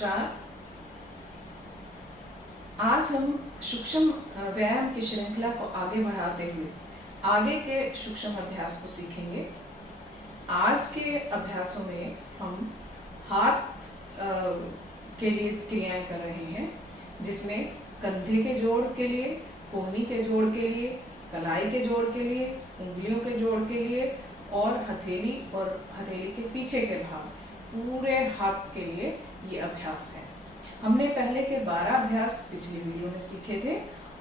नमस्कार। आज हम सूक्ष्म व्यायाम की श्रृंखला को आगे बढ़ाते हुए आगे के सूक्ष्म अभ्यास को सीखेंगे। आज के अभ्यासों में हम हाथ के लिए क्रियाएं कर रहे हैं, जिसमें कंधे के जोड़ के लिए, कोहनी के जोड़ के लिए, कलाई के जोड़ के लिए, उंगलियों के जोड़ के लिए और हथेली के पीछे के भाग, पूरे हाथ के लिए ये अभ्यास है। हमने पहले के 12 अभ्यास पिछली वीडियो में सीखे थे।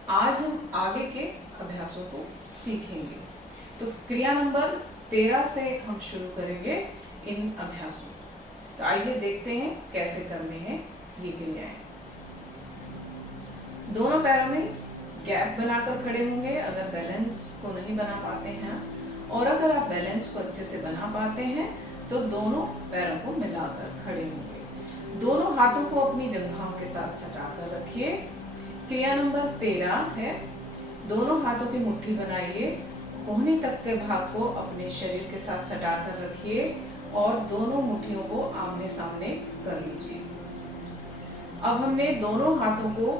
आज हम आगे के अभ्यासों को सीखेंगे। तो क्रिया नंबर 13 से हम शुरू करेंगे इन अभ्यासों। तो आइए देखते हैं कैसे करने हैं ये क्रियाएं। दोनों पैरों में गैप बनाकर खड़े होंगे अगर बैलेंस को नहीं बना पाते हैं, और अगर आप बैलेंस को अच्छे से बना पाते हैं तो दोनों पैरों को मिलाकर खड़े होंगे। दोनों हाथों को अपनी जंघाओं के साथ सटाकर रखिए। क्रिया नंबर 13 है, दोनों हाथों की मुट्ठी बनाइए, कोहनी तक के भाग को अपने शरीर के साथ सटाकर रखिए और दोनों मुट्ठियों को आमने सामने कर लीजिए। अब हमने दोनों हाथों को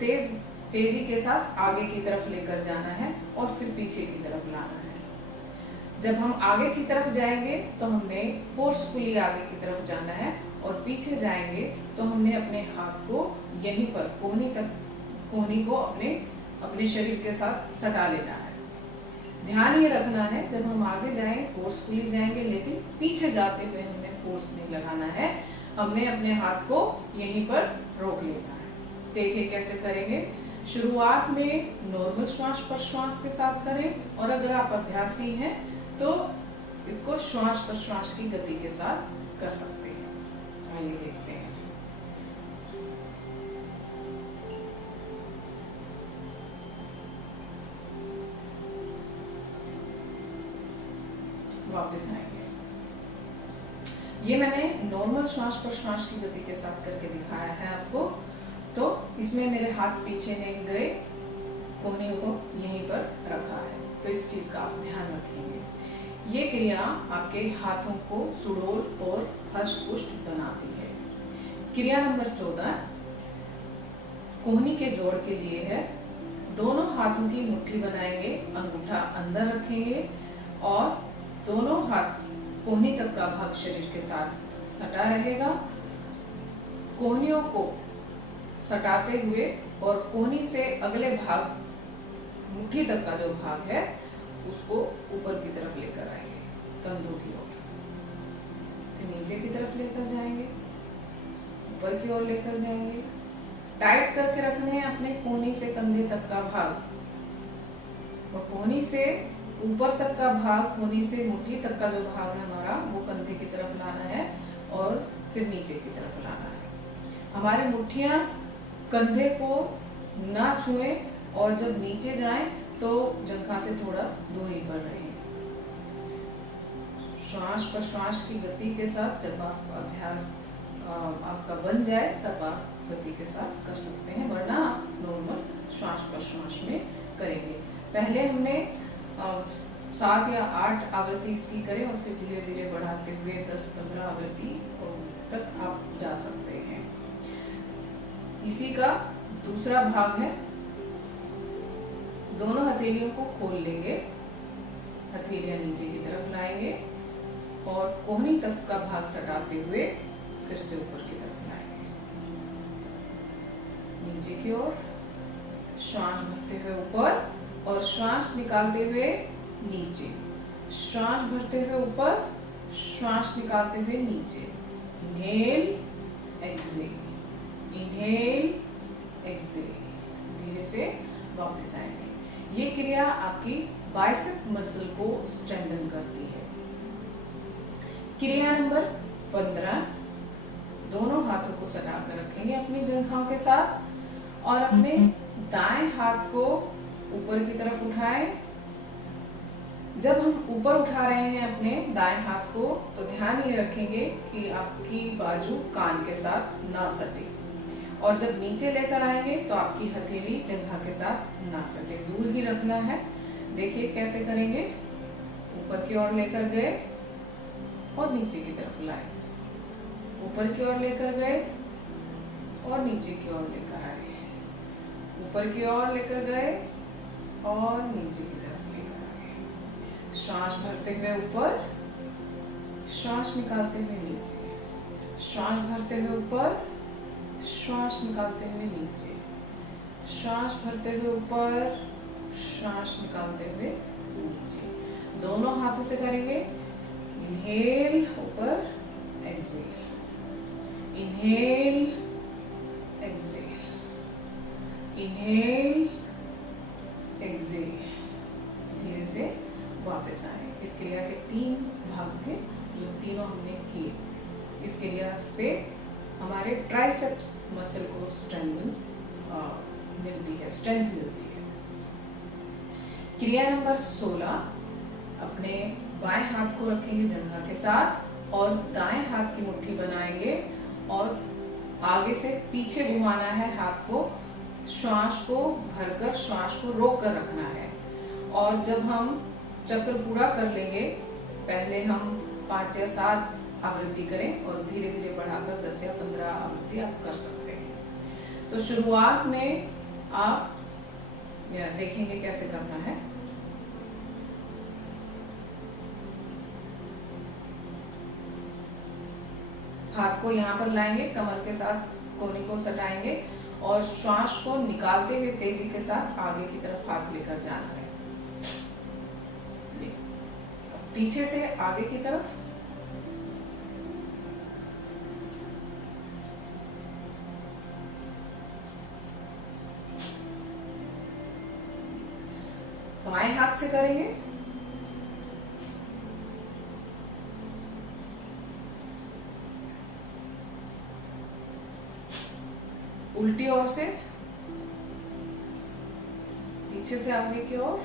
तेजी के साथ आगे की तरफ लेकर जाना है और फिर पीछे की तरफ लाना है। जब हम आगे की तरफ जाएंगे तो हमने फोर्सफुली आगे की तरफ जाना है, और पीछे जाएंगे तो हमने अपने हाथ को यहीं पर कोहनी को अपने शरीर के साथ सटा लेना है। ध्यान ये रखना है, जब हम आगे जाएं फोर्सफुली जाएंगे, लेकिन पीछे जाते हुए हमने फोर्स नहीं लगाना है। हमने अपने हाथ को यहीं पर रोक लेना है। देखिए कैसे करेंगे। शुरुआत में नॉर्मल श्वास प्रश्वास के साथ करें, और अगर आप अभ्यासी हैं तो इसको श्वास प्रश्वास की गति के साथ कर सकते हैं। आइए देखते हैं। वापस आएंगे। ये मैंने नॉर्मल श्वास प्रश्वास की गति के साथ करके दिखाया है आपको। तो इसमें मेरे हाथ पीछे नहीं गए, कोहनी को यहीं पर रखा है। तो इस चीज का आप ध्यान रखेंगे। ये क्रिया आपके हाथों को सुडौल और हष्ट-पुष्ट बनाती है। क्रिया नंबर 14 कोहनी के जोड़ के लिए है। दोनों हाथों की मुट्ठी बनाएंगे, अंगूठा अंदर रखेंगे और दोनों हाथ कोहनी तक का भाग शरीर के साथ सटा रहेगा। कोहनियों को सटाते हुए और कोहनी से अगले भाग, मुट्ठी तक का जो भाग है, उसको ऊपर की तरफ लेकर आएंगे, कंधों की ओर, फिर नीचे की तरफ लेकर जाएंगे, ऊपर की ओर लेकर जाएंगे। टाइट करके रखने हैं अपने कोहनी से कंधे तक का भाग, और कोहनी से ऊपर तक का भाग, कोहनी से मुट्ठी तक का जो भाग है हमारा, वो कंधे की तरफ लाना है और फिर नीचे की तरफ लाना है। हमारी मुट्ठियां कंधे को ना छुएं, और जब नीचे जाएं तो जंघा से थोड़ा दूरी पर रहें। श्वास प्रश्वास की गति के साथ जब आप अभ्यास आपका बन जाए तब आप गति के साथ कर सकते हैं, वरना आप नॉर्मल श्वास प्रश्वास में करेंगे। पहले हमने 7 या 8 आवृत्ति इसकी करें और फिर धीरे धीरे बढ़ाते हुए 10-15 आवृत्ति तक आप जा सकते हैं। इसी का दूसरा भाग है, दोनों हथेलियों को खोल लेंगे, हथेलियां नीचे की तरफ लाएंगे और कोहनी तक का भाग सटाते हुए फिर से ऊपर की तरफ लाएंगे, नीचे की ओर। श्वास भरते हुए ऊपर और श्वास निकालते हुए नीचे, श्वास भरते हुए ऊपर, श्वास निकालते हुए नीचे। Inhale exhale, inhale exhale. धीरे से वापस आएंगे। ये क्रिया आपकी बाइसेप मसल को स्ट्रेंथन करती है। क्रिया नंबर 15, दोनों हाथों को सटाकर रखेंगे अपनी जंघाओं के साथ और अपने दाएं हाथ को ऊपर की तरफ उठाएं। जब हम ऊपर उठा रहे हैं अपने दाएं हाथ को, तो ध्यान ये रखेंगे कि आपकी बाजू कान के साथ ना सटे, और जब नीचे लेकर आएंगे तो आपकी हथेली जंघा के साथ ना सटे, दूर ही रखना है। देखिए कैसे करेंगे। ऊपर की ओर लेकर गए और नीचे की तरफ लाए, ऊपर की ओर लेकर गए नीचे की ओर लेकर आए, ऊपर की ओर लेकर गए और नीचे की तरफ लेकर आए। श्वास भरते हुए ऊपर, श्वास निकालते हुए नीचे, श्वास भरते हुए ऊपर, श्वास निकालते हुए नीचे, श्वास भरते हुए ऊपर, श्वास निकालते हुए नीचे। दोनों हाथों से करेंगे। इनहेल ऊपर, exhale, inhale, exhale, inhale, exhale. धीरे से वापस आए। इस क्रिया के 3 भाग थे जो तीनों हमने किए। इस क्रिया से हमारे ट्राइसेप्स मसल को स्ट्रेंथ मिलती है। क्रिया नंबर 16, अपने बाएं हाथ को रखेंगे जंघा के साथ और दाएं हाथ की मुट्ठी बनाएंगे और आगे से पीछे घुमाना है हाथ को। श्वास को भरकर, श्वास को रोक कर रखना है। और जब हम चक्र पूरा कर लेंगे, पहले हम 5 या 7 आवृत्ति करें और धीरे धीरे बढ़ाकर 10 या 15 आवृत्ति आप कर सकते हैं। तो शुरुआत में आप देखेंगे कैसे करना है। हाथ को यहाँ पर लाएंगे, कमर के साथ कोहनी को सटाएंगे और श्वास को निकालते हुए तेजी के साथ आगे की तरफ हाथ लेकर जाना है। पीछे से आगे की तरफ, बाएं हाथ से करेंगे। उल्टी ओर से, पीछे से आगे की ओर,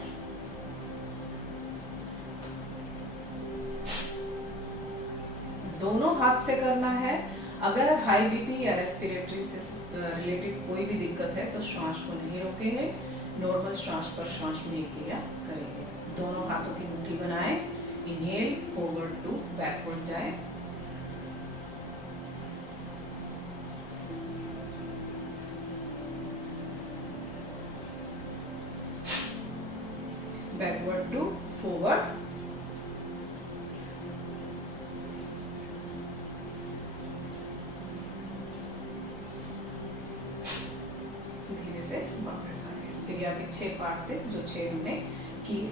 दोनों हाथ से करना है। अगर हाई बीपी या रेस्पिरेटरी से रिलेटेड कोई भी दिक्कत है तो श्वास को नहीं रोकेंगे, नॉर्मल श्वास पर श्वास में ये क्रिया करेंगे। दोनों हाथों की मुट्ठी बनाएं, इनहेल, फॉरवर्ड टू बैकवर्ड जाए, बैकवर्ड टू फॉरवर्ड, धीरे से वापस आए। इस क्रिया के 6 पार्ट थे जो 6 हमने किए।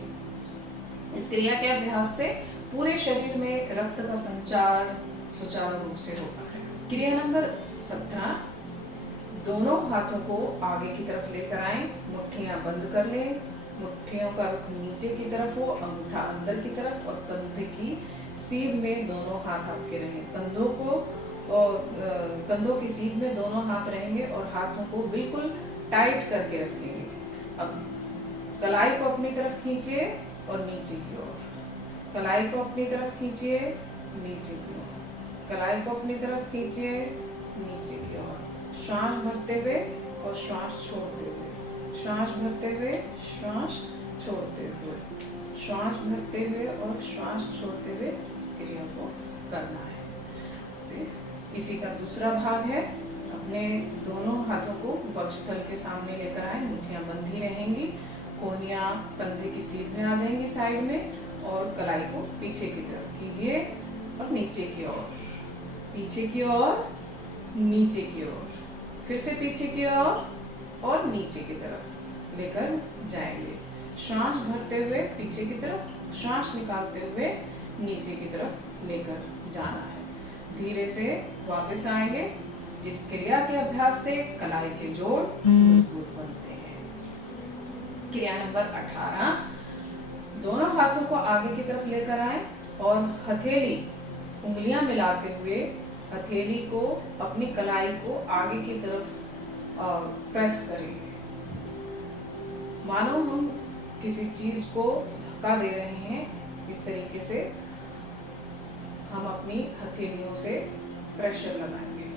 इस क्रिया के अभ्यास से पूरे शरीर में रक्त का संचार सुचारू रूप से होता है। क्रिया नंबर 17, दोनों हाथों को आगे की तरफ लेकर आए, मुट्ठियां बंद कर लें, मुट्ठियों का रुख नीचे की तरफ हो, अंगूठा अंदर की तरफ और कंधे की सीध में दोनों हाथ आपके रहें। कंधों की सीध में दोनों हाथ रहेंगे और हाथों को बिल्कुल टाइट करके रखेंगे। अब कलाई को अपनी तरफ खींचिए और नीचे की ओर, कलाई को अपनी तरफ खींचिए, नीचे की ओर, कलाई को अपनी तरफ खींचिए, नीचे की ओर। श्वास भरते हुए और श्वास छोड़ते हुए, श्वास भरते हुए, श्वास छोड़ते हुए, श्वास भरते हुए और श्वास छोड़ते हुए इस क्रिया को करना है। इसी का दूसरा भाग है। अपने दोनों हाथों को वक्षस्थल के सामने लेकर आए, मुट्ठियां बंधी रहेंगी, कोहनियां कंधे की सीध में आ जाएंगी साइड में और कलाई को पीछे की तरफ कीजिए और नीचे की ओर, पीछे की ओर, नीचे की ओर, फिर से पीछे की ओर और नीचे की तरफ लेकर जाएंगे। श्वास भरते हुए पीछे की तरफ, श्वास निकालते हुए नीचे की तरफ लेकर जाना है। धीरे से वापस आएंगे। इस क्रिया के अभ्यास से कलाई के जोड़ मजबूत बनते हैं। क्रिया नंबर 18, दोनों हाथों को आगे की तरफ लेकर आए और हथेली, उंगलियां मिलाते हुए हथेली को, अपनी कलाई को आगे की तरफ प्रेस करेंगे। मानो हम किसी चीज को धक्का दे रहे हैं, इस तरीके से हम अपनी हथेलियों से प्रेशर लगाएंगे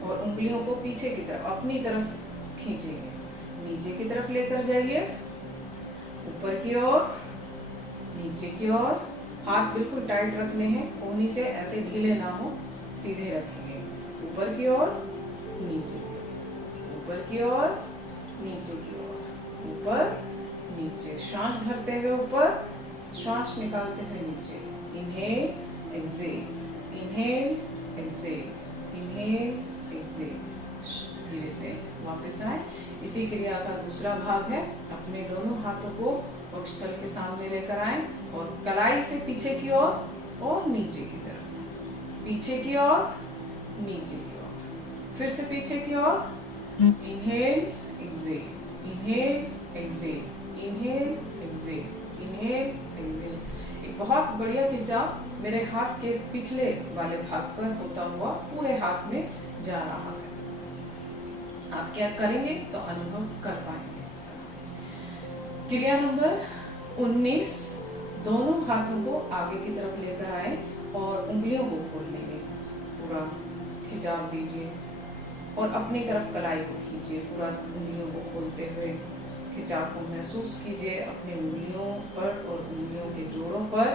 और उंगलियों को पीछे की तरफ, अपनी तरफ खींचेंगे। नीचे की तरफ लेकर जाइए, ऊपर की ओर, नीचे की ओर। हाथ बिल्कुल टाइट रखने हैं, कोहनी से ऐसे ढीले ना हो, सीधे रखेंगे। ऊपर की ओर, नीचे की ओर। ऊपर की ओर, नीचे की ओर, ऊपर नीचे। श्वास भरते हुए ऊपर, श्वास निकालते हुए नीचे। Inhale exhale, inhale exhale, inhale exhale. धीरे से वापस आए। इसी क्रिया का दूसरा भाग है, अपने दोनों हाथों को वक्षस्थल के सामने लेकर आए और कलाई से पीछे की ओर और नीचे की तरफ, पीछे की ओर, नीचे की ओर, फिर से पीछे की ओर। Inhale exhale, inhale exhale, inhale exhale, inhale exhale. एक बहुत बढ़िया खिंचाव मेरे हाथ के पिछले वाले भाग पर होता हुआ पूरे हाथ में जा रहा है। आप क्या करेंगे तो अनुभव कर पाएंगे इसका। क्रिया नंबर 19, दोनों हाथों को आगे की तरफ लेकर आए और उंगलियों को खोल लेंगे। पूरा खिंचाव दीजिए और अपनी तरफ कलाई को खींचिए। पूरा उंगलियों को खोलते हुए खिंचाव को महसूस कीजिए अपनी उंगलियों पर और उंगलियों के जोड़ों पर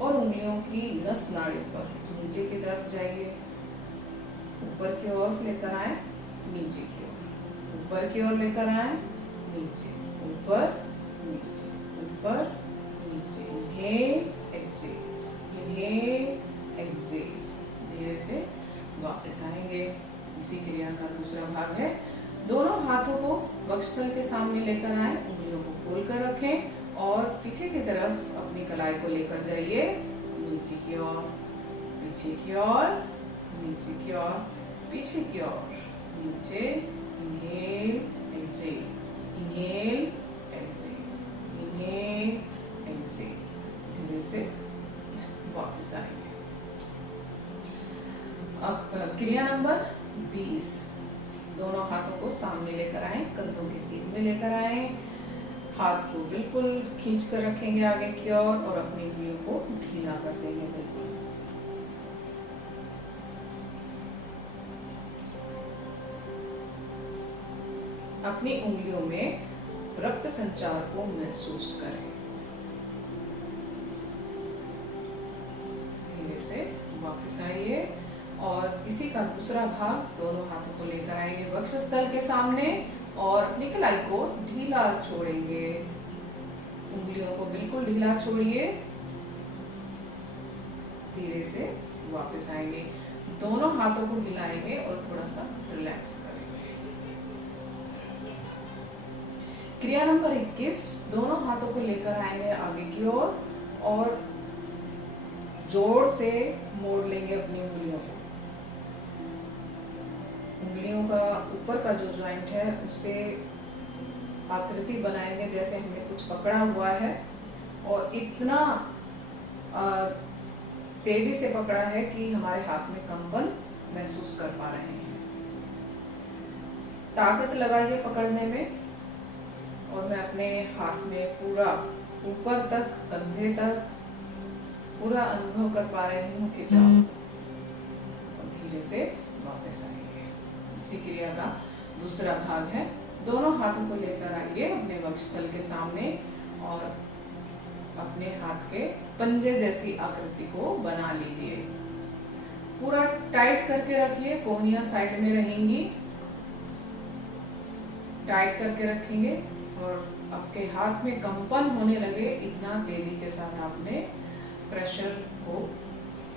और उंगलियों की नस नाड़ियों पर। नीचे की तरफ जाइए, ऊपर की ओर लेकर आए, नीचे की ओर, ऊपर की ओर लेकर आए, नीचे, ऊपर नीचे, ऊपर नीचे। Inhale exhale, inhale exhale. धीरे से वापस आएंगे। इसी क्रिया का दूसरा भाग है, दोनों हाथों को वक्षस्थल के सामने लेकर आए, उंगलियों को खोल कर रखें और पीछे की तरफ अपनी कलाई को लेकर जाइए, नीचे की ओर, पीछे की ओर, नीचे की ओर, पीछे की ओर, नीचे। Inhale exhale, inhale exhale, inhale exhale. धीरे से वापस आएंगे। अब क्रिया नंबर 20, दोनों हाथों को सामने लेकर आए, कंधों की सीध में लेकर आए, हाथ को बिल्कुल खींच कर रखेंगे आगे की ओर और अपनी उंगलियों को ढीला कर देंगे बिल्कुल। अपनी उंगलियों में रक्त संचार को महसूस करें। धीरे से वापस आइए और इसी का दूसरा भाग, दोनों हाथों को लेकर आएंगे वक्षस्थल के सामने और अपनी कलाई को ढीला छोड़ेंगे। उंगलियों को बिल्कुल ढीला छोड़िए। धीरे से वापस आएंगे, दोनों हाथों को हिलाएंगे और थोड़ा सा रिलैक्स करेंगे। क्रिया नंबर 21, दोनों हाथों को लेकर आएंगे आगे की ओर और जोर से मोड़ लेंगे अपनी उंगलियों को। उंगलियों का ऊपर का जो जॉइंट है उससे आकृति बनाएंगे जैसे हमने कुछ पकड़ा हुआ है और इतना तेजी से पकड़ा है कि हमारे हाथ में कंपन महसूस कर पा रहे हैं। ताकत लगाइए पकड़ने में और मैं अपने हाथ में पूरा ऊपर तक, कंधे तक पूरा अनुभव कर पा रही हूँ खिंचाव। और धीरे से वापस आइए। इसी क्रिया का दूसरा भाग है, दोनों हाथों को लेकर आइए अपने वक्षस्थल के सामने और अपने हाथ के पंजे जैसी आकृति को बना लीजिए। पूरा टाइट करके रखिए, कोहनियां साइड में रहेंगी, टाइट करके रखेंगे और आपके हाथ में कंपन होने लगे इतना तेजी के साथ आपने प्रेशर को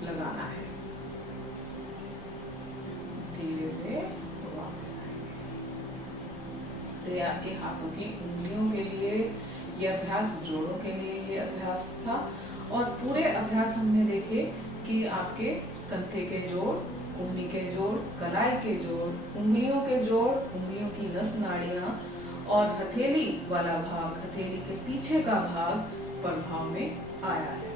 लगाना है। धीरे से वापस आएंगे। तो ये आपके हाथों की उंगलियों के लिए ये अभ्यास, जोड़ों के लिए ये अभ्यास था और पूरे अभ्यास हमने देखे कि आपके कंधे के जोड़, कोहनी के जोड़, कलाई के जोड़, उंगलियों के जोड़, उंगलियों की नस नाड़ियाँ और हथेली वाला भाग, हथेली के पीछे का भाग प्रभाव में आया है।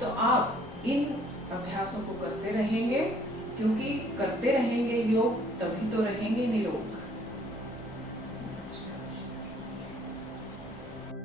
तो आप इन अभ्यासों को करते रहेंगे, क्योंकि करते रहेंगे योग तभी तो रहेंगे निरोग।